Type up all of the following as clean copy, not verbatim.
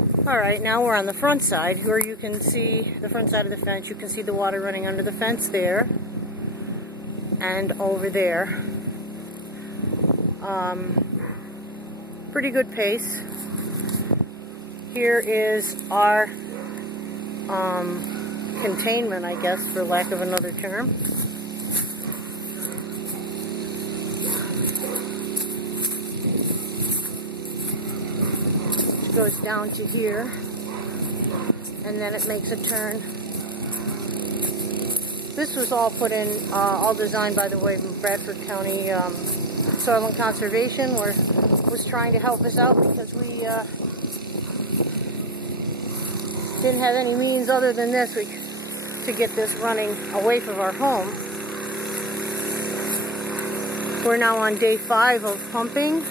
Alright, now we're on the front side where you can see the front side of the fence. You can see the water running under the fence there and over there. Pretty good pace. Here is our containment, I guess, for lack of another term. It goes down to here, and then it makes a turn. This was all put in, all designed, by the way, from Bradford County Soil and Conservation was trying to help us out because we didn't have any means other than this to get this running away from our home. We're now on day 5 of pumping.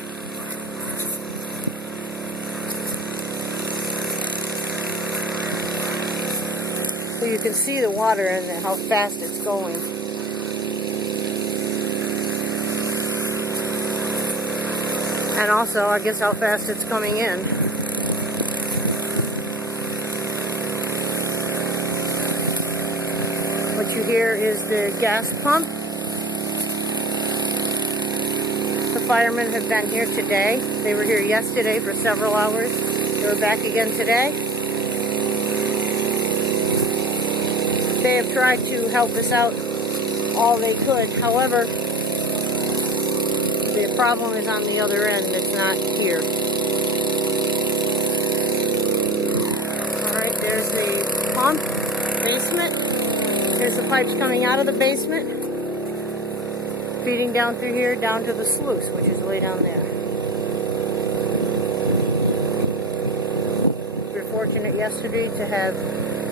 So you can see the water and how fast it's going. And also, I guess, how fast it's coming in. What you hear is the gas pump. The firemen have been here today. They were here yesterday for several hours. They were back again today. They have tried to help us out all they could. However, the problem is on the other end. It's not here. Alright, there's the pump, basement. There's the pipes coming out of the basement, feeding down through here, down to the sluice, which is way down there. We were fortunate yesterday to have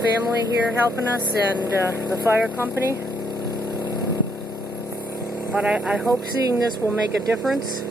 family here helping us and the fire company. But I hope seeing this will make a difference.